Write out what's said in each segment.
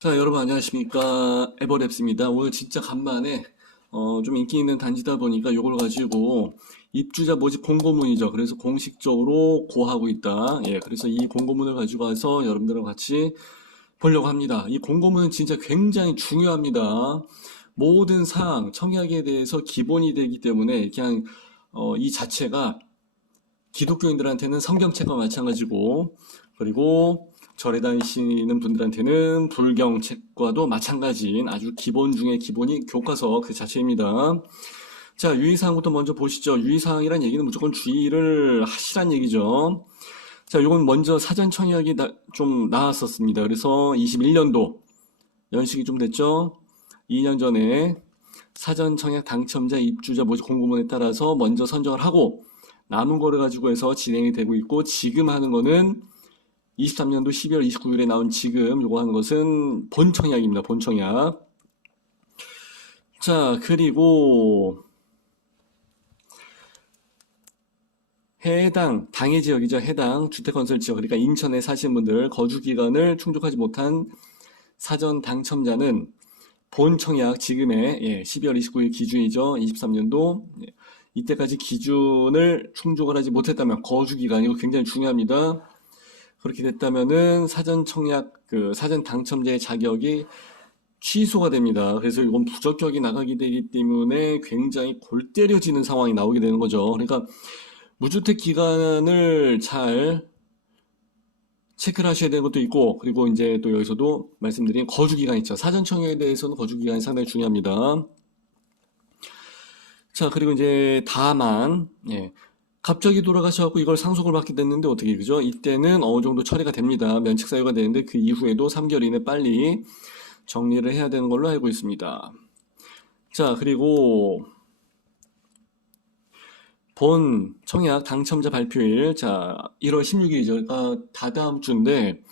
자, 여러분 안녕하십니까. 에버랩스입니다. 오늘 진짜 간만에 좀 인기 있는 단지다 보니까 이걸 가지고 입주자 모집 공고문이죠. 그래서 공식적으로 고하고 있다. 예, 그래서 이 공고문을 가지고 와서 여러분들과 같이 보려고 합니다. 이 공고문은 진짜 굉장히 중요합니다. 모든 사항, 청약에 대해서 기본이 되기 때문에 그냥 이 자체가 기독교인들한테는 성경책과 마찬가지고, 그리고 절에 다니시는 분들한테는 불경책과도 마찬가지인 아주 기본 중에 기본이 교과서 그 자체입니다. 자, 유의사항부터 먼저 보시죠. 유의사항이란 얘기는 무조건 주의를 하시란 얘기죠. 자, 요건 먼저 사전 청약이 좀 나왔었습니다. 그래서 21년도 연식이 좀 됐죠. 2년 전에 사전 청약 당첨자 입주자 모집 공고문에 따라서 먼저 선정을 하고 남은 거를 가지고 해서 진행이 되고 있고, 지금 하는 거는 23년도 12월 29일에 나온 지금 요거 하는 것은 본청약입니다. 본청약. 자, 그리고 해당 당해 지역이죠. 해당 주택건설 지역, 그러니까 인천에 사시는 분들 거주 기간을 충족하지 못한 사전 당첨자는 본청약 지금의 12월 29일 기준이죠. 23년도 이때까지 기준을 충족을 하지 못했다면, 거주 기간 이거 굉장히 중요합니다. 그렇게 됐다면은 사전 청약 그 사전 당첨자의 자격이 취소가 됩니다. 그래서 이건 부적격이 나가게 되기 때문에 굉장히 골 때려지는 상황이 나오게 되는 거죠. 그러니까 무주택 기간을 잘 체크를 하셔야 되는 것도 있고, 그리고 이제 또 여기서도 말씀드린 거주 기간 있죠. 사전 청약에 대해서는 거주 기간이 상당히 중요합니다. 자, 그리고 이제 다만, 갑자기 돌아가셔갖고 이걸 상속을 받게 됐는데 어떻게, 그죠? 이때는 어느 정도 처리가 됩니다. 면책 사유가 되는데 그 이후에도 3개월 이내 빨리 정리를 해야 되는 걸로 알고 있습니다. 자, 그리고 본 청약 당첨자 발표일, 자, 1월 16일이죠. 그러니까 다다음 주인데,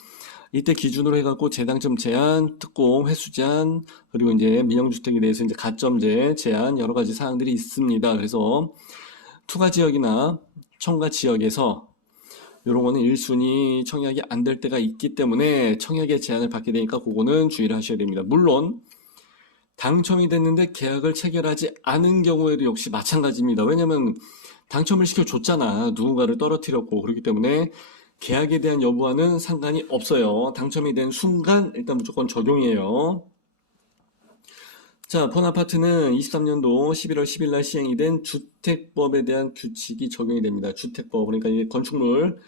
이때 기준으로 해갖고 재당첨 제한, 특공, 회수 제한, 그리고 이제 민영주택에 대해서 이제 가점제 제한 여러 가지 사항들이 있습니다. 그래서 투가 지역이나 청가 지역에서 이런 거는 1순위 청약이 안 될 때가 있기 때문에 청약의 제한을 받게 되니까 그거는 주의를 하셔야 됩니다. 물론 당첨이 됐는데 계약을 체결하지 않은 경우에도 역시 마찬가지입니다. 왜냐면 당첨을 시켜줬잖아. 누군가를 떨어뜨렸고. 그렇기 때문에 계약에 대한 여부와는 상관이 없어요. 당첨이 된 순간 일단 무조건 적용이에요. 자, 본 아파트는 23년도 11월 10일 날 시행이 된 주택법에 대한 규칙이 적용이 됩니다. 주택법, 그러니까 이게 건축물,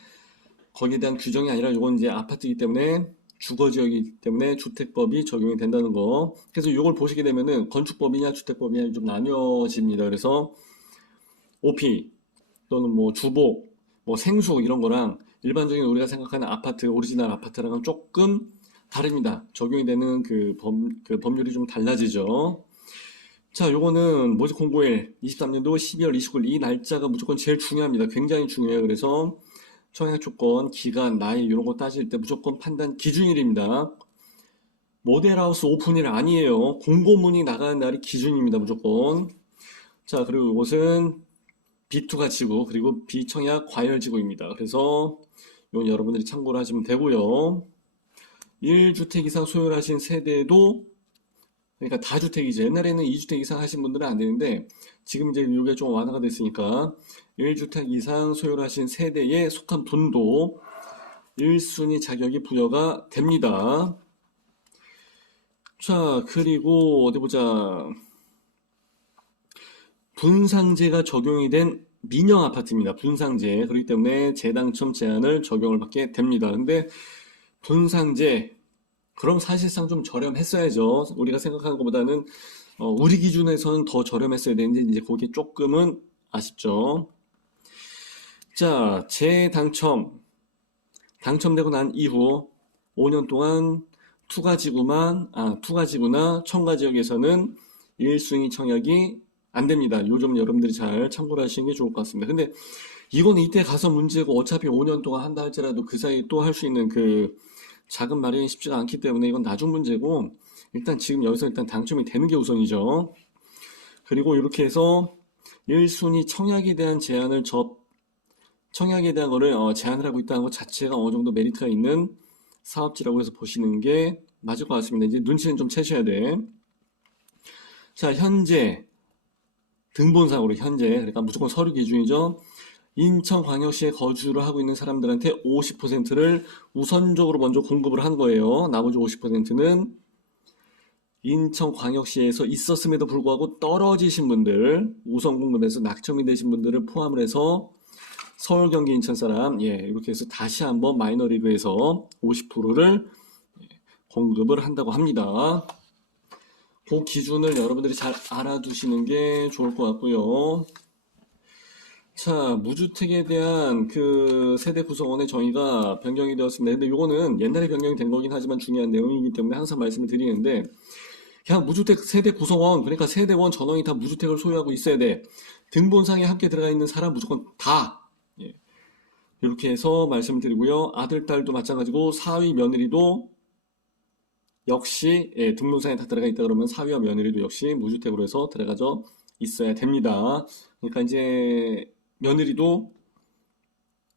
거기에 대한 규정이 아니라 이건 이제 아파트이기 때문에 주거지역이기 때문에 주택법이 적용이 된다는 거. 그래서 이걸 보시게 되면은 건축법이냐 주택법이냐 좀 나뉘어집니다. 그래서 OP 또는 뭐 주복, 뭐 생수 이런 거랑 일반적인 우리가 생각하는 아파트, 오리지널 아파트랑은 조금 다릅니다. 적용이 되는 그 법률이 좀 달라지죠. 자, 요거는 모집 공고일 23년도 12월 29일 이 날짜가 무조건 제일 중요합니다. 굉장히 중요해요. 그래서 청약 조건, 기간, 나이 이런 거 따질 때 무조건 판단 기준일입니다. 모델하우스 오픈일 아니에요. 공고문이 나가는 날이 기준입니다. 무조건. 자, 그리고 이것은 B2가 지구, 그리고 비청약 과열지구입니다. 그래서 이건 여러분들이 참고를 하시면 되고요. 1주택 이상 소유를 하신 세대도, 그러니까 다주택이죠. 옛날에는 2주택 이상 하신 분들은 안 되는데 지금 이제 이게 좀 완화가 됐으니까 1주택 이상 소유를 하신 세대에 속한 분도 1순위 자격이 부여가 됩니다. 자, 그리고 어디 보자. 분상제가 적용이 된 민영 아파트입니다. 분상제. 그렇기 때문에 재당첨 제한을 적용을 받게 됩니다. 근데 분상제, 그럼 사실상 좀 저렴했어야죠. 우리가 생각하는 것보다는 우리 기준에서는 더 저렴했어야 되는데 이제 그게 조금은 아쉽죠. 자, 당첨되고 난 이후 5년 동안 투가지구나 청가지역에서는 1순위 청약이 안 됩니다. 요즘 여러분들이 잘 참고를 하시는 게 좋을 것 같습니다. 근데 이건 이때 가서 문제고 어차피 5년 동안 한다 할지라도 그 사이에 또 할 수 있는 그 자금 마련이 쉽지가 않기 때문에 이건 나중 문제고, 일단 지금 여기서 일단 당첨이 되는 게 우선이죠. 그리고 이렇게 해서 1순위 청약에 대한 거를 제한을 하고 있다는 것 자체가 어느 정도 메리트가 있는 사업지라고 해서 보시는 게 맞을 것 같습니다. 이제 눈치는 좀 채셔야 돼. 자, 현재 등본상으로 현재 그러니까 무조건 서류 기준이죠. 인천광역시에 거주를 하고 있는 사람들한테 50%를 우선적으로 먼저 공급을 한 거예요. 나머지 50%는 인천광역시에서 있었음에도 불구하고 떨어지신 분들, 우선 공급에서 낙첨이 되신 분들을 포함을 해서 서울, 경기, 인천 사람, 이렇게 해서 다시 한번 마이너리그에서 50%를 공급을 한다고 합니다. 그 기준을 여러분들이 잘 알아두시는 게 좋을 것 같고요. 자, 무주택에 대한 그 세대 구성원의 정의가 변경이 되었습니다. 근데 이거는 옛날에 변경이 된 거긴 하지만 중요한 내용이기 때문에 항상 말씀을 드리는데, 그냥 무주택 세대 구성원, 그러니까 세대원 전원이 다 무주택을 소유하고 있어야 돼. 등본상에 함께 들어가 있는 사람 무조건 다. 이렇게 해서 말씀을 드리고요. 아들, 딸도 마찬가지고 사위, 며느리도 역시 등록상에 다 들어가 있다 그러면 사위와 며느리도 역시 무주택으로 해서 들어가져 있어야 됩니다. 그러니까 이제 며느리도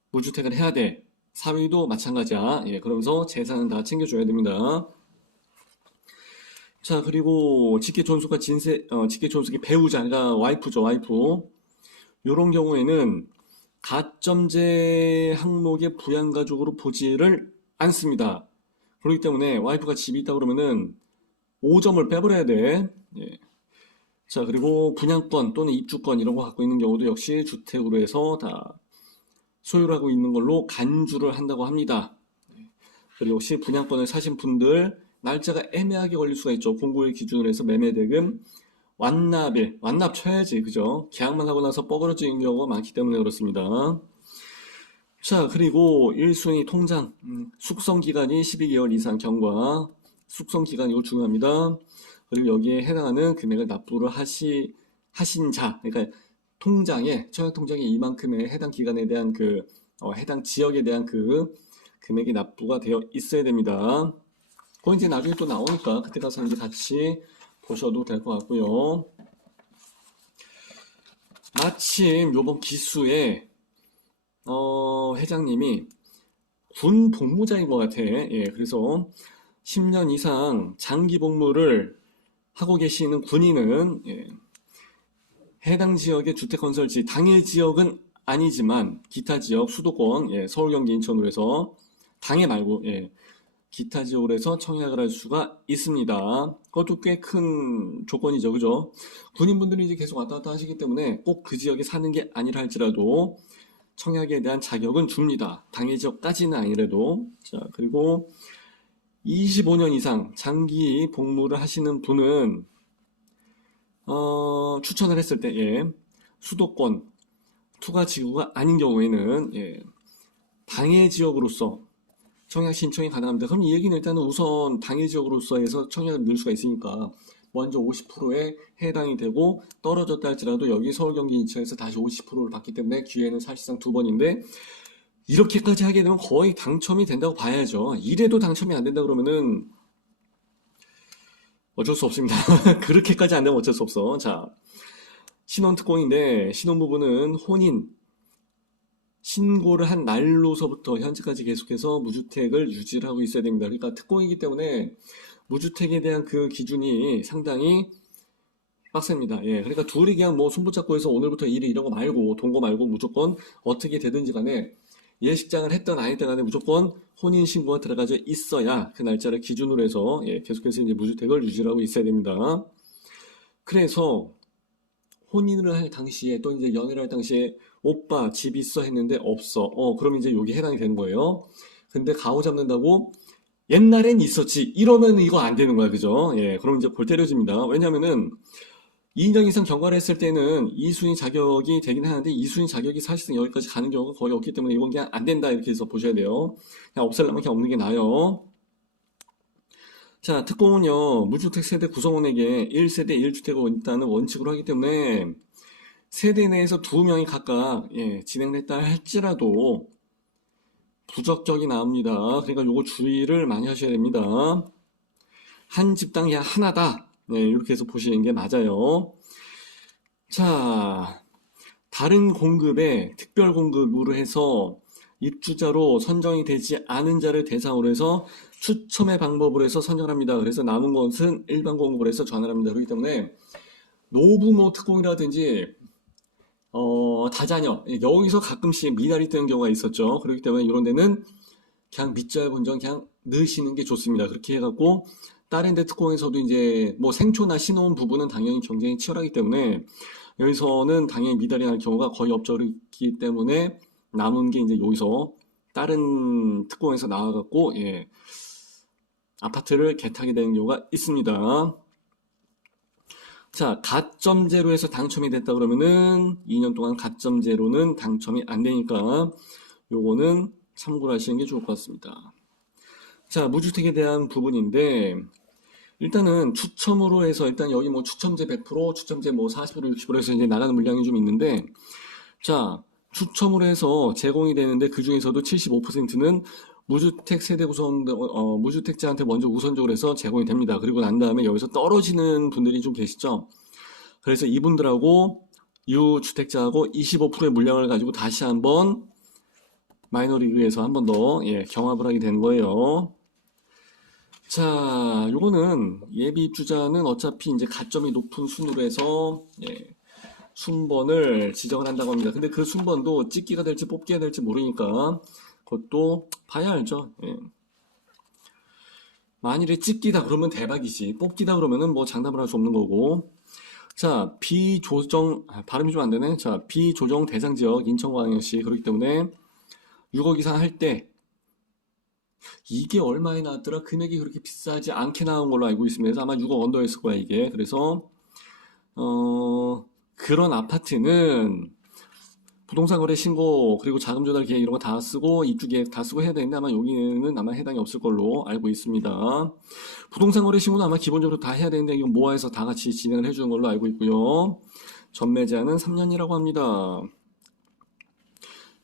무주택을 해야 돼. 사위도 마찬가지야. 그러면서 재산은 다 챙겨줘야 됩니다. 자, 그리고 직계존속과 직계존속의 배우자, 그러니까 와이프죠, 와이프. 요런 경우에는 가점제 항목의 부양가족으로 보지를 않습니다. 그렇기 때문에 와이프가 집이 있다 그러면은 5점을 빼버려야 돼. 자, 그리고 분양권 또는 입주권 이런 거 갖고 있는 경우도 역시 주택으로 해서 다 소유를 하고 있는 걸로 간주를 한다고 합니다. 그리고 혹시 분양권을 사신 분들 날짜가 애매하게 걸릴 수가 있죠. 공고일 기준으로 해서 매매대금, 완납일, 완납 쳐야지, 그죠? 계약만 하고 나서 뻐그러지는 경우가 많기 때문에 그렇습니다. 자, 그리고 1순위 통장, 숙성기간이 12개월 이상 경과, 숙성기간 이거 중요합니다. 그리고 여기에 해당하는 금액을 납부를 하신 자, 그러니까 청약통장에 이만큼의 해당 기간에 대한 해당 지역에 대한 그 금액이 납부가 되어 있어야 됩니다. 그건 이제 나중에 또 나오니까 그때 가서 이제 같이 보셔도 될 것 같고요. 마침 요번 기수에 회장님이 군 복무자인 것 같아. 그래서 10년 이상 장기 복무를 하고 계시는 군인은 해당 지역의 주택건설지, 당해 지역은 아니지만 기타 지역, 수도권, 서울, 경기, 인천으로 해서 당해 말고 기타 지역으로 해서 청약을 할 수가 있습니다. 그것도 꽤 큰 조건이죠, 그죠? 군인분들이 이제 계속 왔다 갔다 하시기 때문에 꼭 그 지역에 사는 게 아니라 할지라도 청약에 대한 자격은 줍니다. 당해 지역까지는 아니라도. 자, 그리고 25년 이상 장기 복무를 하시는 분은 추천을 했을 때 수도권 투가 지구가 아닌 경우에는 당해 지역으로서 청약 신청이 가능합니다. 그럼 이 얘기는 일단은 우선 당해 지역으로서 해서 청약을 넣을 수가 있으니까 먼저 50%에 해당이 되고 떨어졌다 할지라도 여기 서울, 경기, 인천에서 다시 50%를 받기 때문에 기회는 사실상 두 번인데 이렇게까지 하게 되면 거의 당첨이 된다고 봐야죠. 이래도 당첨이 안 된다 그러면은 어쩔 수 없습니다. 그렇게까지 안 되면 어쩔 수 없어. 자, 신혼특공인데 신혼부부는 혼인 신고를 한 날로서부터 현재까지 계속해서 무주택을 유지를 하고 있어야 됩니다. 그러니까 특공이기 때문에 무주택에 대한 그 기준이 상당히 빡셉니다. 그러니까 둘이 그냥 뭐 손붙잡고 해서 오늘부터 일을 이런 거 말고 동거 말고 무조건 어떻게 되든지 간에 예식장을 했든 안 했든 간에 무조건 혼인신고가 들어가져 있어야 그 날짜를 기준으로 해서 계속해서 이제 무주택을 유지하고 있어야 됩니다. 그래서 혼인을 할 당시에 또 이제 연애를 할 당시에 오빠 집 있어 했는데 없어. 그럼 이제 여기 해당이 되는 거예요. 근데 가오 잡는다고 옛날엔 있었지. 이러면 이거 안 되는 거야. 그죠? 그럼 이제 골 때려집니다. 왜냐면은 2년 이상 경과를 했을 때는 2순위 자격이 되긴 하는데 2순위 자격이 사실상 여기까지 가는 경우가 거의 없기 때문에 이건 그냥 안 된다 이렇게 해서 보셔야 돼요. 그냥 없애려면 그냥 없는 게 나아요. 자, 특공은요, 무주택 세대 구성원에게 1세대 1주택을 있다는 원칙으로 하기 때문에 세대 내에서 두 명이 각각 진행됐다 할지라도 부적격이 나옵니다. 그러니까 요거 주의를 많이 하셔야 됩니다. 한 집당이 하나다. 이렇게 해서 보시는 게 맞아요. 자, 다른 공급에 특별 공급으로 해서 입주자로 선정이 되지 않은 자를 대상으로 해서 추첨의 방법으로 해서 선정합니다. 그래서 남은 것은 일반 공급을 해서 전환합니다. 그렇기 때문에 노부모 특공이라든지 다자녀 여기서 가끔씩 미달이 뜨는 경우가 있었죠. 그렇기 때문에 이런 데는 그냥 밑자 본전 그냥 넣으시는 게 좋습니다. 그렇게 해갖고 다른 데 특공에서도 이제 뭐 생초나 신혼 부분은 당연히 경쟁이 치열하기 때문에 여기서는 당연히 미달이 날 경우가 거의 없기 때문에 남은 게 이제 여기서 다른 특공에서 나와갖고 아파트를 개타게 되는 경우가 있습니다. 자, 가점제로 해서 당첨이 됐다 그러면은 2년 동안 가점제로는 당첨이 안 되니까 요거는 참고를 하시는 게 좋을 것 같습니다. 자, 무주택에 대한 부분인데 일단은 추첨으로 해서 일단 여기 뭐 추첨제 100%, 추첨제 뭐 40%, 60% 해서 이제 나가는 물량이 좀 있는데 자, 추첨으로 해서 제공이 되는데 그 중에서도 75%는 무주택 세대 구성, 무주택자한테 먼저 우선적으로 해서 제공이 됩니다. 그리고 난 다음에 여기서 떨어지는 분들이 좀 계시죠. 그래서 이분들하고 유주택자하고 25%의 물량을 가지고 다시 한번 마이너리그에서 한 번 더 경합을 하게 되는 거예요. 자, 요거는 예비 입주자는 어차피 이제 가점이 높은 순으로 해서 순번을 지정을 한다고 합니다. 근데 그 순번도 찍기가 될지 뽑기가 될지 모르니까 그것도 봐야 알죠. 만일에 찍기다 그러면 대박이지. 뽑기다 그러면은 뭐 장담을 할 수 없는 거고. 자, 발음이 좀 안 되네. 자, 비조정 대상 지역 인천광역시 그렇기 때문에 6억 이상 할 때 이게 얼마에 나왔더라? 금액이 그렇게 비싸지 않게 나온 걸로 알고 있습니다. 아마 6억 언더였을 거야, 이게. 그래서 그런 아파트는 부동산 거래 신고 그리고 자금 조달 계획 이런 거 다 쓰고 입주 계획 다 쓰고 해야 되는데 아마 여기는 아마 해당이 없을 걸로 알고 있습니다. 부동산 거래 신고는 아마 기본적으로 다 해야 되는데 이거 모아서 다 같이 진행을 해주는 걸로 알고 있고요. 전매 제한은 3년이라고 합니다.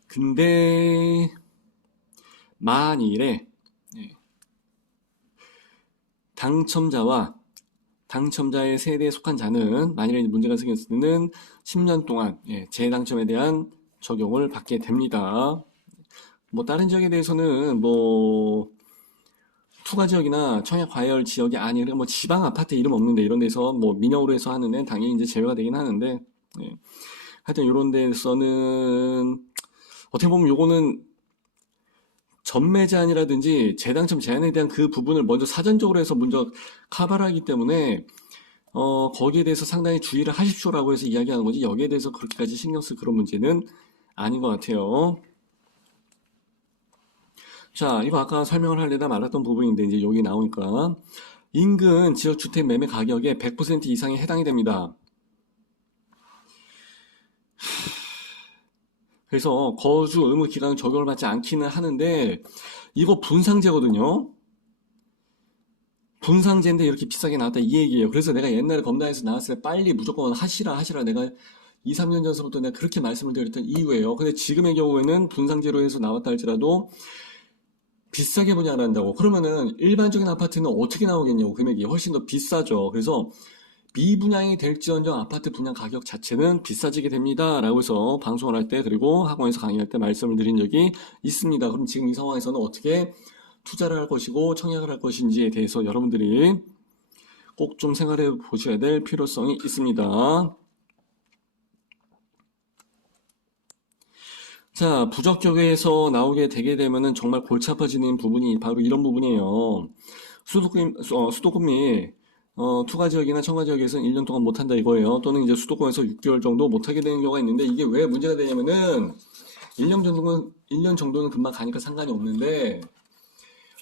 근데 만일에 당첨자의 세대에 속한 자는 만일에 문제가 생겼을 때는 10년 동안 재당첨에 대한 적용을 받게 됩니다. 뭐 다른 지역에 대해서는 뭐 투가 지역이나 청약 과열 지역이 아니라 뭐 지방 아파트 이름 없는데 이런 데서 뭐 민영으로 해서 하는 애 당연히 이제 제외가 되긴 하는데 하여튼 이런 데서는 어떻게 보면 요거는 전매 제한이라든지 재당첨 제한에 대한 그 부분을 먼저 사전적으로 해서 먼저 카바를 하기 때문에 거기에 대해서 상당히 주의를 하십시오라고 해서 이야기하는 거지 여기에 대해서 그렇게까지 신경 쓸 그런 문제는 아닌 것 같아요. 자, 이거 아까 설명을 하려다 말았던 부분인데 이제 여기 나오니까 인근 지역 주택 매매 가격의 100% 이상에 해당이 됩니다. 그래서 거주 의무 기간 적용을 받지 않기는 하는데 이거 분상제거든요. 분상제인데 이렇게 비싸게 나왔다 이 얘기예요. 그래서 내가 옛날에 검단에서 나왔을 때 빨리 무조건 하시라 내가 2, 3년 전서부터 내가 그렇게 말씀을 드렸던 이유예요. 근데 지금의 경우에는 분상제로 해서 나왔다 할지라도 비싸게 분양을 한다고 그러면은 일반적인 아파트는 어떻게 나오겠냐고 금액이 훨씬 더 비싸죠. 그래서 미분양이 될지언정 아파트 분양 가격 자체는 비싸지게 됩니다 라고 해서 방송을 할 때 그리고 학원에서 강의할 때 말씀을 드린 적이 있습니다. 그럼 지금 이 상황에서는 어떻게 투자를 할 것이고 청약을 할 것인지에 대해서 여러분들이 꼭 좀 생각해 보셔야 될 필요성이 있습니다. 자, 부적격에서 나오게 되게 되면은 정말 골치 아파지는 부분이 바로 이런 부분이에요. 수도권이 투가 지역이나 청가 지역에서는 1년 동안 못한다 이거예요. 또는 이제 수도권에서 6개월 정도 못하게 되는 경우가 있는데 이게 왜 문제가 되냐면은 1년 정도는 금방 가니까 상관이 없는데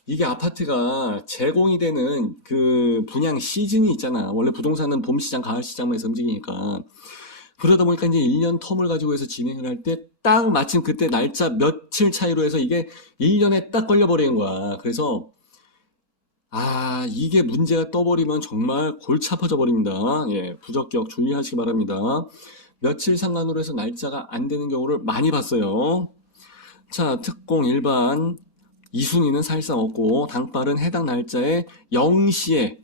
이게 아파트가 제공이 되는 그 분양 시즌이 있잖아. 원래 부동산은 봄 시장, 가을 시장만 해서 움직이니까. 그러다 보니까 이제 1년 텀을 가지고 해서 진행을 할 때 딱 마침 그때 날짜 며칠 차이로 해서 이게 1년에 딱 걸려버리는 거야. 그래서 이게 문제가 떠버리면 정말 골치 아파져 버립니다. 부적격 주의하시기 바랍니다. 며칠 상관으로 해서 날짜가 안 되는 경우를 많이 봤어요. 자, 특공 일반 2순위는 사실상 없고 당발은 해당 날짜에 0시에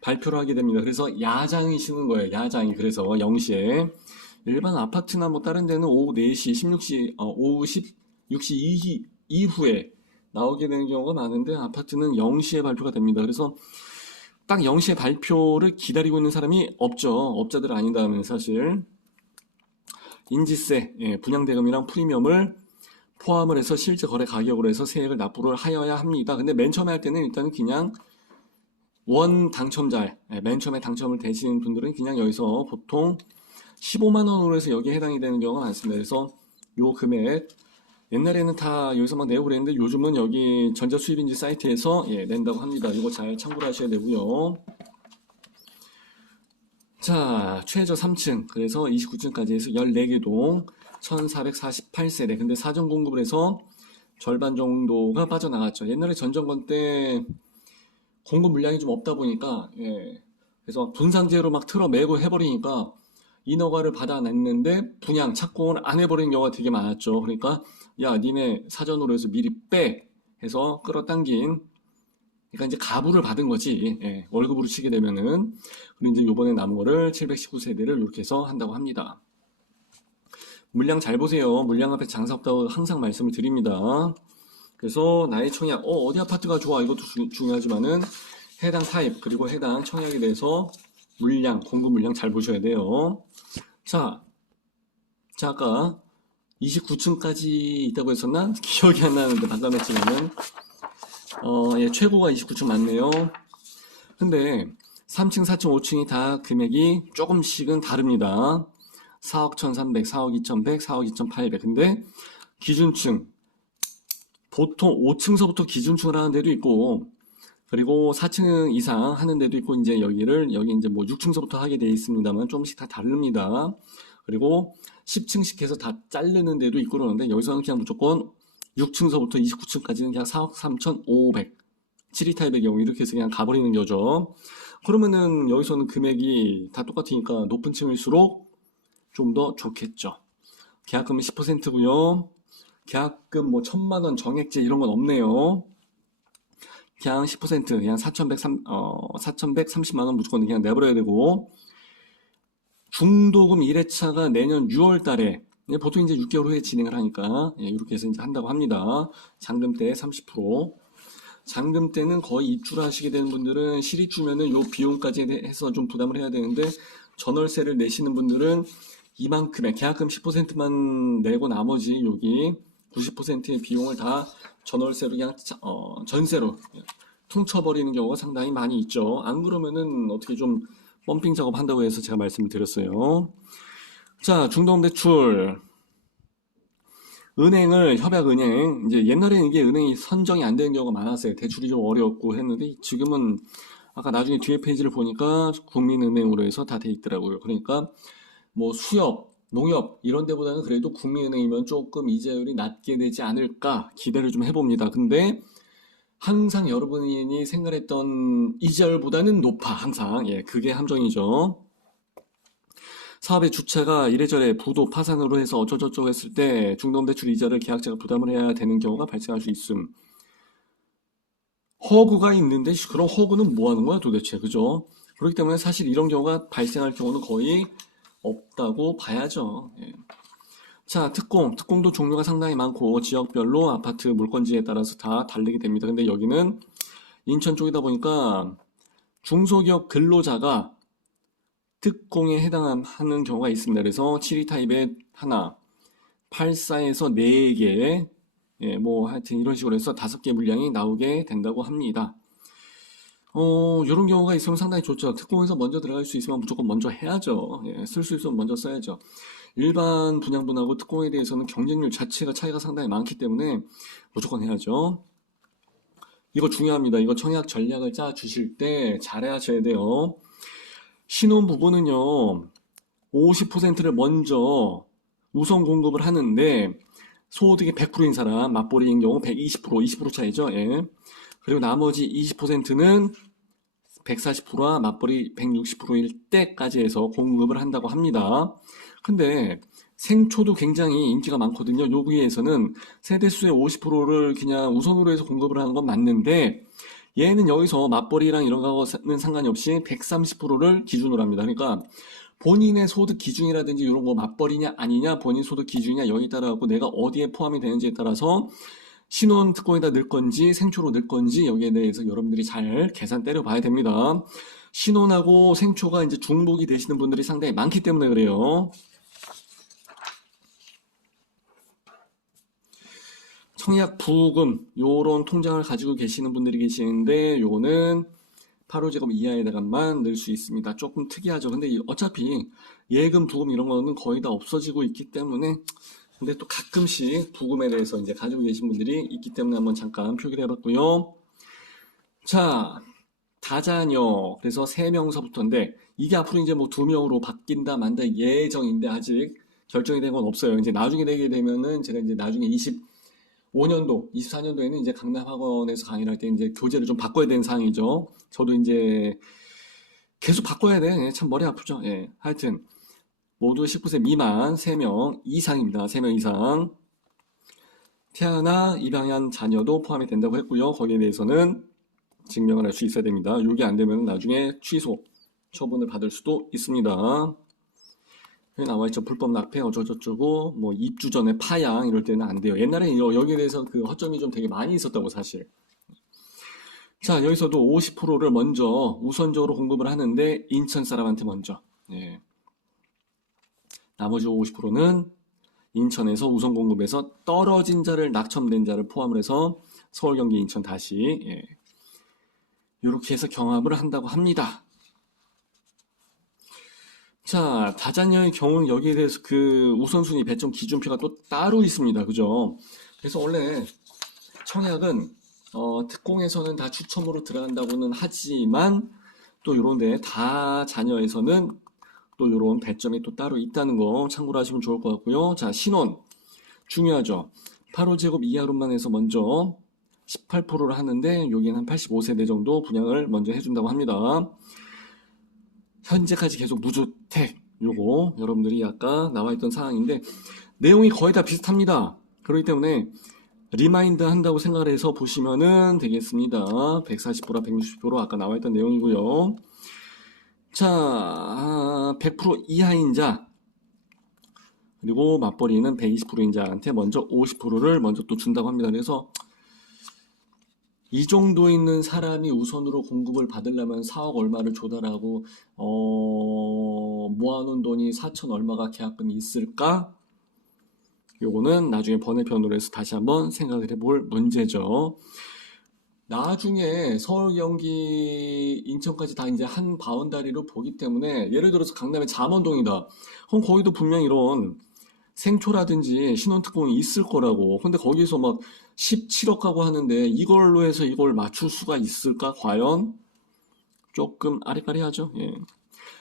발표를 하게 됩니다. 그래서 야장이 쉬는 거예요. 야장이. 그래서 0시에 일반 아파트나 뭐 다른 데는 오후 4시, 16시, 오후 6시 이후에 나오게 되는 경우가 많은데 아파트는 0시에 발표가 됩니다. 그래서 딱 0시에 발표를 기다리고 있는 사람이 없죠. 업자들은 아닌다면 사실 인지세, 분양대금이랑 프리미엄을 포함을 해서 실제 거래 가격으로 해서 세액을 납부를 하여야 합니다. 근데 맨 처음에 할 때는 일단은 그냥 원 당첨자, 맨 처음에 당첨을 되신 분들은 그냥 여기서 보통 15만 원으로 해서 여기에 해당이 되는 경우가 많습니다. 그래서 요 금액 옛날에는 다 여기서 막 내고 그랬는데 요즘은 여기 전자수입인지 사이트에서 낸다고 합니다. 이거 잘 참고를 하셔야 되고요. 자, 최저 3층 그래서 29층까지 해서 14개 동 1448세대. 근데 사전 공급을 해서 절반 정도가 빠져나갔죠. 옛날에 전정권 때 공급 물량이 좀 없다 보니까 그래서 분상제로 막 틀어매고 해버리니까 인허가를 받아냈는데 분양 착공을 안 해버리는 경우가 되게 많았죠. 그러니까 야 니네 사전으로 해서 미리 빼 해서 끌어당긴, 그러니까 이제 가부를 받은 거지. 월급으로 치게 되면은. 그리고 이제 요번에 남은 거를 719세대를 이렇게 해서 한다고 합니다. 물량 잘 보세요. 물량 앞에 장사 없다고 항상 말씀을 드립니다. 그래서 나의 청약, 어디 아파트가 좋아, 이것도 중요하지만은 해당 타입 그리고 해당 청약에 대해서 물량, 공급 물량 잘 보셔야 돼요. 자, 아까 29층까지 있다고 했었나? 기억이 안 나는데 반감했지만은 최고가 29층 맞네요. 근데 3층, 4층, 5층이 다 금액이 조금씩은 다릅니다. 4억 1,300, 4억 2,100, 4억 2,800. 근데 기준층 보통 5층서부터 기준층을 하는 데도 있고, 그리고 4층 이상 하는 데도 있고, 이제 여기 이제 뭐 6층서부터 하게 돼 있습니다만 조금씩 다 다릅니다. 그리고 10층씩 해서 다 자르는 데도 있고 그러는데 여기서는 그냥 무조건 6층서부터 29층까지는 그냥 4억 3,500. 7위 타입의 경우 이렇게 해서 그냥 가버리는 거죠. 그러면은 여기서는 금액이 다 똑같으니까 높은 층일수록 좀 더 좋겠죠. 계약금은 10%고요. 계약금 뭐 1,000만 원 정액제 이런 건 없네요. 그냥 10% 그냥 4,130만 원 무조건 그냥 내버려야 되고, 중도금 1회차가 내년 6월 달에 보통 이제 6개월 후에 진행을 하니까 이렇게 해서 이제 한다고 합니다. 잔금 때 30%. 잔금 때는 거의 입주하시게 되는 분들은 실입주면은 요 비용까지 해서 좀 부담을 해야 되는데, 전월세를 내시는 분들은 이만큼의 계약금 10%만 내고 나머지 여기 90%의 비용을 다 전월세로 그냥 전세로 퉁쳐버리는 경우가 상당히 많이 있죠. 안 그러면은 어떻게 좀 펌핑 작업 한다고 해서 제가 말씀을 드렸어요. 자, 중도금 대출. 은행을, 협약은행, 이제 옛날에는 이게 은행이 선정이 안 되는 경우가 많았어요. 대출이 좀 어렵고 했는데 지금은 아까 나중에 뒤에 페이지를 보니까 국민은행으로 해서 다 돼 있더라고요. 그러니까 뭐 수협, 농협 이런 데보다는 그래도 국민은행이면 조금 이자율이 낮게 되지 않을까 기대를 좀 해봅니다. 근데 항상 여러분이 생각했던 이자율보다는 높아, 항상. 그게 함정이죠. 사업의 주체가 이래저래 부도 파산으로 해서 어쩌저쩌고 했을 때 중도대출 이자를 계약자가 부담을 해야 되는 경우가 발생할 수 있음. 허구가 있는데 그럼 허구는 뭐 하는 거야 도대체, 그죠? 그렇기 때문에 사실 이런 경우가 발생할 경우는 거의 없다고 봐야죠. 자, 특공도 종류가 상당히 많고 지역별로 아파트 물건지에 따라서 다 다르게 됩니다. 근데 여기는 인천 쪽이다 보니까 중소기업 근로자가 특공에 해당하는 경우가 있습니다. 그래서 7위 타입에 하나, 84에서 4개, 뭐 하여튼 이런 식으로 해서 5개 물량이 나오게 된다고 합니다. 이런 경우가 있으면 상당히 좋죠. 특공에서 먼저 들어갈 수 있으면 무조건 먼저 해야죠. 쓸 수 있으면 먼저 써야죠. 일반 분양분하고 특공에 대해서는 경쟁률 자체가 차이가 상당히 많기 때문에 무조건 해야죠. 이거 중요합니다. 이거 청약 전략을 짜 주실 때 잘하셔야 돼요. 신혼 부부는요, 50%를 먼저 우선 공급을 하는데, 소득이 100%인 사람, 맞벌이인 경우 120%, 20% 차이죠. 그리고 나머지 20%는 140%와 맞벌이 160%일 때까지 해서 공급을 한다고 합니다. 근데 생초도 굉장히 인기가 많거든요. 여기에서는 세대수의 50%를 그냥 우선으로 해서 공급을 하는 건 맞는데, 얘는 여기서 맞벌이랑 이런 거는 상관이 없이 130%를 기준으로 합니다. 그러니까 본인의 소득 기준이라든지 이런 거 맞벌이냐 아니냐, 본인 소득 기준이냐 여기 따라갖고 내가 어디에 포함이 되는지에 따라서 신혼 특공에다 넣을 건지 생초로 넣을 건지 여기에 대해서 여러분들이 잘 계산 때려 봐야 됩니다. 신혼하고 생초가 이제 중복이 되시는 분들이 상당히 많기 때문에 그래요. 청약 부금 요런 통장을 가지고 계시는 분들이 계시는데 요거는 8호 제곱 이하에다가만 넣을 수 있습니다. 조금 특이하죠. 근데 어차피 예금, 부금 이런 거는 거의 다 없어지고 있기 때문에, 근데 또 가끔씩 부금에 대해서 이제 가지고 계신 분들이 있기 때문에 한번 잠깐 표기를 해봤고요. 자, 다자녀. 그래서 3명서부터인데, 이게 앞으로 이제 뭐 2명으로 바뀐다 만다 예정인데 아직 결정이 된 건 없어요. 이제 나중에 되게 되면은 제가 이제 나중에 25년도, 24년도에는 이제 강남학원에서 강의를 할 때 이제 교재를 좀 바꿔야 되는 상황이죠. 저도 이제 계속 바꿔야 돼. 예, 참 머리 아프죠. 예. 하여튼 모두 19세 미만 3명 이상입니다. 3명 이상. 태아나 입양한 자녀도 포함이 된다고 했고요. 거기에 대해서는 증명을 할 수 있어야 됩니다. 이게 안 되면 나중에 취소, 처분을 받을 수도 있습니다. 여기 나와있죠. 불법 납폐 어쩌고저쩌고 뭐 입주 전에 파양 이럴 때는 안 돼요. 옛날에 여기에 대해서 그 허점이 좀 되게 많이 있었다고 사실. 자, 여기서도 50%를 먼저 우선적으로 공급을 하는데 인천 사람한테 먼저. 예. 나머지 50%는 인천에서 우선 공급해서 떨어진 자를 낙첨된 자를 포함을 해서 서울, 경기, 인천 다시 예. 이렇게 해서 경합을 한다고 합니다. 자, 다자녀의 경우는 여기에 대해서 그 우선순위 배점 기준표가 또 따로 있습니다. 그죠? 그래서 원래 청약은 특공에서는 다 추첨으로 들어간다고는 하지만 또 요런데 다자녀에서는 또 요런 배점이 또 따로 있다는 거 참고로 하시면 좋을 것 같고요. 자, 신혼 중요하죠. 8호 제곱 이하로만 해서 먼저 18%를 하는데 여기는 한 85세대 정도 분양을 먼저 해준다고 합니다. 현재까지 계속 무주택 요거 여러분들이 아까 나와있던 사항인데 내용이 거의 다 비슷합니다. 그렇기 때문에 리마인드 한다고 생각을 해서 보시면은 되겠습니다. 140%라 160% 아까 나와있던 내용이고요. 자, 100% 이하인 자 그리고 맞벌이는 120%인 자한테 먼저 50%를 먼저 또 준다고 합니다. 그래서 이 정도 있는 사람이 우선으로 공급을 받으려면 4억 얼마를 조달하고 모아놓은 돈이 4천 얼마가 계약금이 있을까? 요거는 나중에 번외편으로 해서 다시 한번 생각을 해볼 문제죠. 나중에 서울, 경기, 인천까지 다 이제 한 바운다리로 보기 때문에 예를 들어서 강남의 잠원동이다. 그럼 거기도 분명 이런 생초라든지 신혼특공이 있을 거라고. 근데 거기서 막 17억 하고 하는데 이걸로 해서 이걸 맞출 수가 있을까? 과연? 조금 아리까리하죠. 예.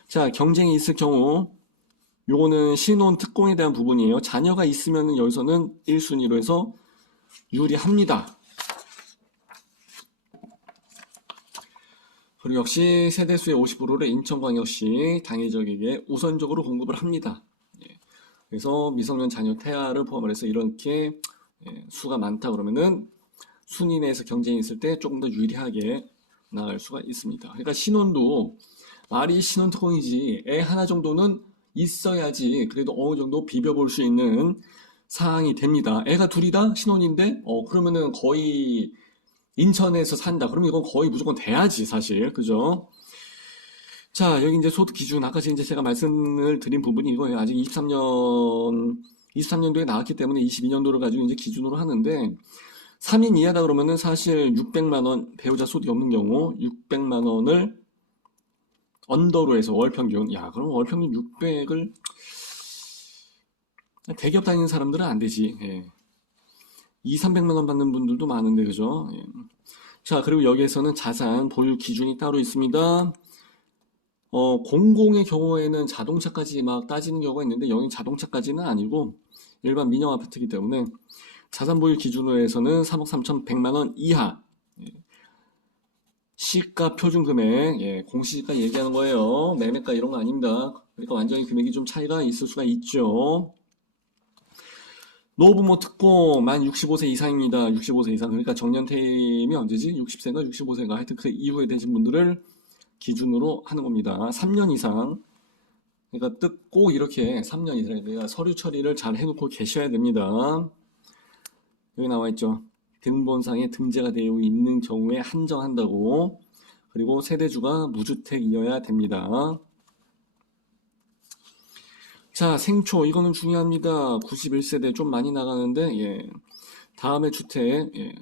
자, 경쟁이 있을 경우 요거는 신혼특공에 대한 부분이에요. 자녀가 있으면 여기서는 1순위로 해서 유리합니다. 그리고 역시 세대수의 50%를 인천광역시 당위적에게 우선적으로 공급을 합니다. 그래서 미성년 자녀 태아를 포함을 해서 이렇게 수가 많다 그러면은 순위 내에서 경쟁이 있을 때 조금 더 유리하게 나갈 수가 있습니다. 그러니까 신혼도 말이 신혼특공이지 애 하나 정도는 있어야지 그래도 어느 정도 비벼볼 수 있는 사항이 됩니다. 애가 둘이다 신혼인데 그러면은 거의 인천에서 산다. 그러면 이건 거의 무조건 돼야지 사실 그죠? 자, 여기 이제 소득 기준, 아까 이제 제가 말씀을 드린 부분이 이거예요. 아직 23년도에 나왔기 때문에 22년도를 가지고 이제 기준으로 하는데, 3인 이하다 그러면은 사실 600만 원, 배우자 소득이 없는 경우 600만 원을 언더로 해서 월평균, 야, 그럼 월평균 600을 대기업 다니는 사람들은 안 되지. 예. 2, 300만 원 받는 분들도 많은데, 그죠? 예. 자, 그리고 여기에서는 자산 보유 기준이 따로 있습니다. 공공의 경우에는 자동차까지 막 따지는 경우가 있는데 여긴 자동차까지는 아니고 일반 민영 아파트이기 때문에 자산 보유 기준으로 해서는 3억 3,100만 원 이하 시가 표준 금액 공시지가 얘기하는 거예요. 매매가 이런 거 아닙니다. 그러니까 완전히 금액이 좀 차이가 있을 수가 있죠. 노부모 특공 만 65세 이상입니다. 65세 이상 그러니까 정년퇴임이 언제지? 60세인가 65세인가 하여튼 그 이후에 되신 분들을 기준으로 하는 겁니다. 3년 이상 그러니까 꼭 이렇게 3년이라 그러니까 서류 처리를 잘 해놓고 계셔야 됩니다. 여기 나와 있죠. 등본상에 등재가 되어 있는 경우에 한정한다고. 그리고 세대주가 무주택이어야 됩니다. 자, 생초 이거는 중요합니다. 91세대 좀 많이 나가는데 예. 다음에 주택 예.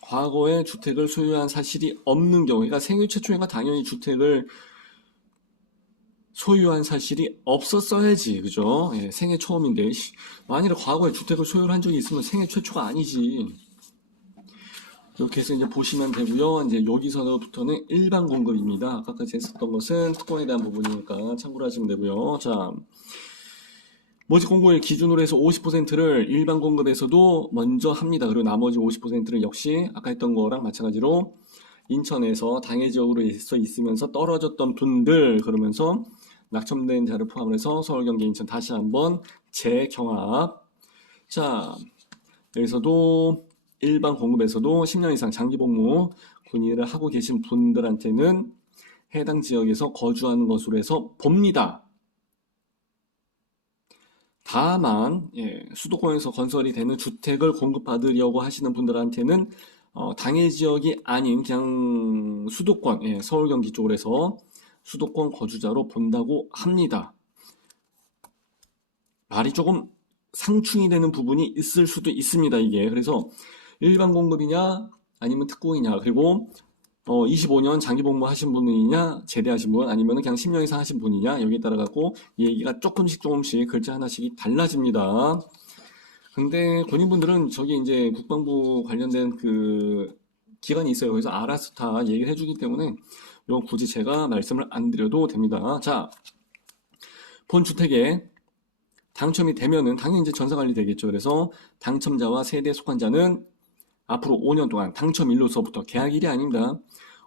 과거에 주택을 소유한 사실이 없는 경우 그러니까 생애 최초니까 당연히 주택을 소유한 사실이 없었어야지 그죠? 예, 생애 처음인데 만일에 과거에 주택을 소유한 적이 있으면 생애 최초가 아니지. 이렇게 해서 이제 보시면 되고요. 이제 여기서부터는 일반 공급입니다. 아까까지 했었던 것은 특권에 대한 부분이니까 참고를 하시면 되고요. 자, 모집 공고일 기준으로 해서 50%를 일반 공급에서도 먼저 합니다. 그리고 나머지 50%를 역시 아까 했던 거랑 마찬가지로 인천에서 당해 지역으로 있으면서 떨어졌던 분들 그러면서 낙첨된 자를 포함해서 서울, 경기, 인천 다시 한번 재경합. 자, 여기서도 일반 공급에서도 10년 이상 장기 복무 군의를 하고 계신 분들한테는 해당 지역에서 거주하는 것으로 해서 봅니다. 다만 수도권에서 건설이 되는 주택을 공급받으려고 하시는 분들한테는 당해 지역이 아닌 그냥 수도권, 서울 경기 쪽으로 해서 수도권 거주자로 본다고 합니다. 말이 조금 상충이 되는 부분이 있을 수도 있습니다, 이게. 그래서 일반 공급이냐 아니면 특공이냐 그리고 25년 장기 복무 하신 분이냐 제대하신 분 아니면 그냥 10년 이상 하신 분이냐 여기에 따라 갖고 얘기가 조금씩 글자 하나씩이 달라집니다. 근데 군인분들은 저기 이제 국방부 관련된 그 기관이 있어요. 그래서 알아서 다 얘기를 해주기 때문에 이건 굳이 제가 말씀을 안 드려도 됩니다. 자, 본 주택에 당첨이 되면은 당연히 이제 전사관리 되겠죠. 그래서 당첨자와 세대에 속한 자는 앞으로 5년 동안 당첨일로서부터 계약일이 아닙니다.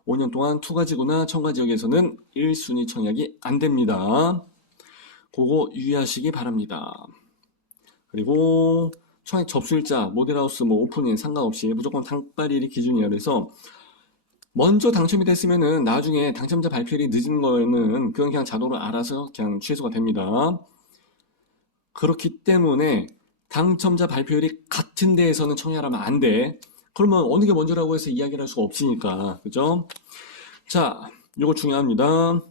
5년 동안 투가지구나 청가지역에서는 1순위 청약이 안 됩니다. 그거 유의하시기 바랍니다. 그리고 청약 접수일자, 모델하우스, 오픈인 상관없이 무조건 당발일이 기준이에요. 그래서 먼저 당첨이 됐으면은 나중에 당첨자 발표일이 늦은 거는 그건 그냥 자동으로 알아서 그냥 취소가 됩니다. 그렇기 때문에 당첨자 발표일이 같은 데에서는 청약하면 안 돼. 그러면 어느 게 먼저라고 해서 이야기를 할 수가 없으니까. 그죠? 자, 이거 중요합니다.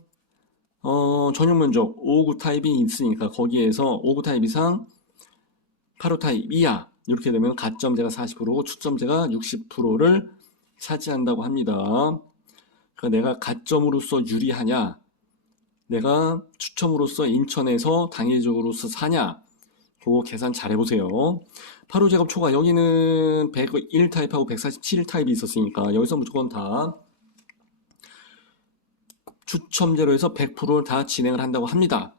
전용 면적 5구 타입이 있으니까 거기에서 5구 타입 이상 8호 타입 이하 이렇게 되면 가점제가 40%고 추점제가 60%를 차지한다고 합니다. 그러니까 내가 가점으로서 유리하냐 내가 추첨으로서 인천에서 당일적으로서 사냐 그거 계산 잘 해보세요. 8호 제곱 초과 여기는 101 타입하고 147 타입이 있었으니까 여기서 무조건 다 추첨제로 해서 100%를 다 진행을 한다고 합니다.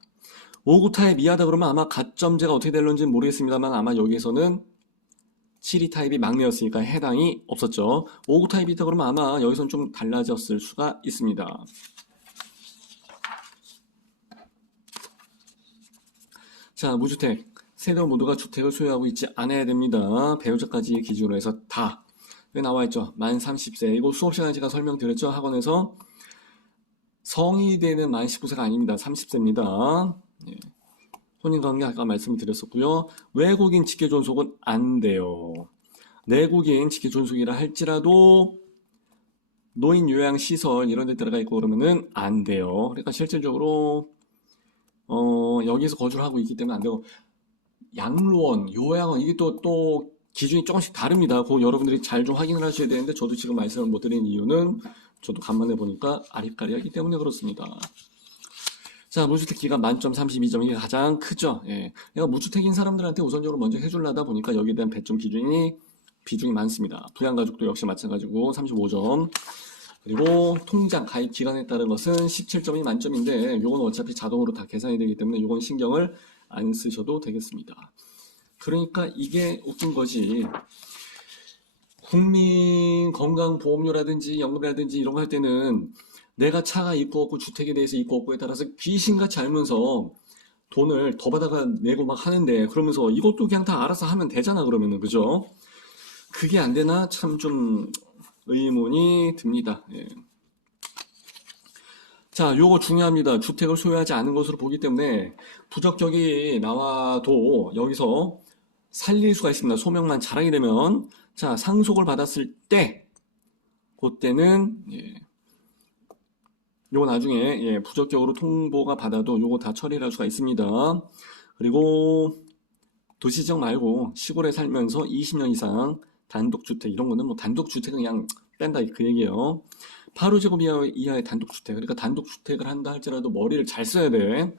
5구 타입 이하다 그러면 아마 가점제가 어떻게 될런지는 모르겠습니다만 아마 여기에서는 7위 타입이 막내였으니까 해당이 없었죠. 5구 타입이 있다 그러면 아마 여기서는 좀 달라졌을 수가 있습니다. 자, 무주택. 세대 모두가 주택을 소유하고 있지 않아야 됩니다. 배우자까지 기준으로 해서 다. 여기 나와있죠. 만 30세. 이거 수업 시간에 제가 설명드렸죠. 학원에서 성인이 되는 만 19세가 아닙니다. 30세입니다. 예. 혼인관계 아까 말씀드렸었고요. 외국인 직계존속은 안 돼요. 내국인 직계존속이라 할지라도 노인 요양시설 이런 데 들어가 있고 그러면은 안 돼요. 그러니까 실질적으로 여기서 거주를 하고 있기 때문에 안 되고 양로원, 요양원 이게 또 기준이 조금씩 다릅니다. 그거 여러분들이 잘 좀 확인을 하셔야 되는데 저도 지금 말씀을 못 드린 이유는 저도 간만에 보니까 아리까리하기 때문에 그렇습니다. 자, 무주택 기간 만점 32점 이게 가장 크죠. 예. 내가 무주택인 사람들한테 우선적으로 먼저 해주려다 보니까 여기에 대한 배점 비중이 많습니다. 부양가족도 역시 마찬가지고 35점. 그리고 통장 가입 기간에 따른 것은 17점이 만점인데 요건 어차피 자동으로 다 계산이 되기 때문에 요건 신경을 안 쓰셔도 되겠습니다. 그러니까 이게 웃긴 거지. 국민건강보험료라든지 연금이라든지 이런 거 할 때는 내가 차가 있고 없고 주택에 대해서 있고 없고에 따라서 귀신같이 알면서 돈을 더 받아가 내고 막 하는데 그러면서 이것도 그냥 다 알아서 하면 되잖아 그러면은 그죠? 그게 안 되나 참 좀 의문이 듭니다. 예. 자, 요거 중요합니다. 주택을 소유하지 않은 것으로 보기 때문에 부적격이 나와도 여기서 살릴 수가 있습니다. 소명만 잘하게 되면. 자, 상속을 받았을 때, 그때는, 요거 나중에, 부적격으로 통보가 받아도 요거 다 처리를 할 수가 있습니다. 그리고 도시지역 말고 시골에 살면서 20년 이상 단독주택, 이런 거는 뭐 단독주택은 그냥 뺀다 그 얘기예요. 8호제곱 이하의 단독주택. 그러니까 단독주택을 한다 할지라도 머리를 잘 써야 돼.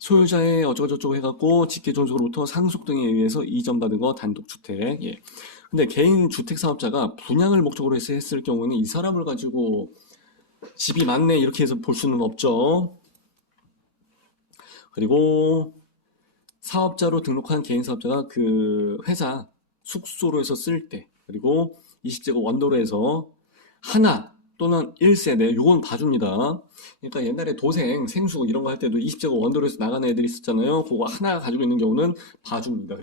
소유자의 어쩌고저쩌고 해갖고 직계존속으로부터 상속 등에 의해서 이전받은 거 단독주택. 예. 근데 개인 주택사업자가 분양을 목적으로 해서 했을 경우는 이 사람을 가지고 집이 많네 이렇게 해서 볼 수는 없죠. 그리고 사업자로 등록한 개인 사업자가 그 회사 숙소로 해서 쓸 때, 그리고 20제곱 원도로 해서 하나 또는 1세대 요건 봐줍니다. 그러니까 옛날에 도생, 생수 이런 거 할 때도 20제곱 원도로 해서 나가는 애들이 있었잖아요. 그거 하나 가지고 있는 경우는 봐줍니다.